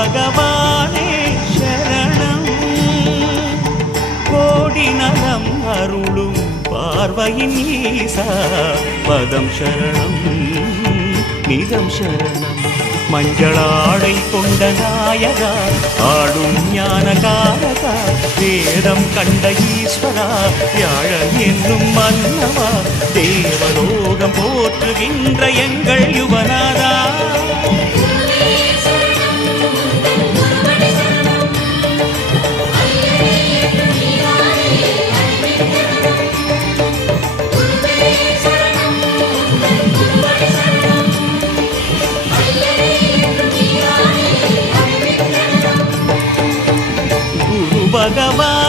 பகவானே சரணம். கோடி நலம் அருளும் பார்வையின் ஈசா பதம் சரணம் நிதம் சரணம். மஞ்சளாடை கொண்ட நாயகா ஆடும் ஞானகாரகா வேதம் கண்ட ஈஸ்வரா வியாழன் என்னும் மன்னவா தேவலோகம் போற்றுகின்ற எங்கள் யுவனாரா. பகவான்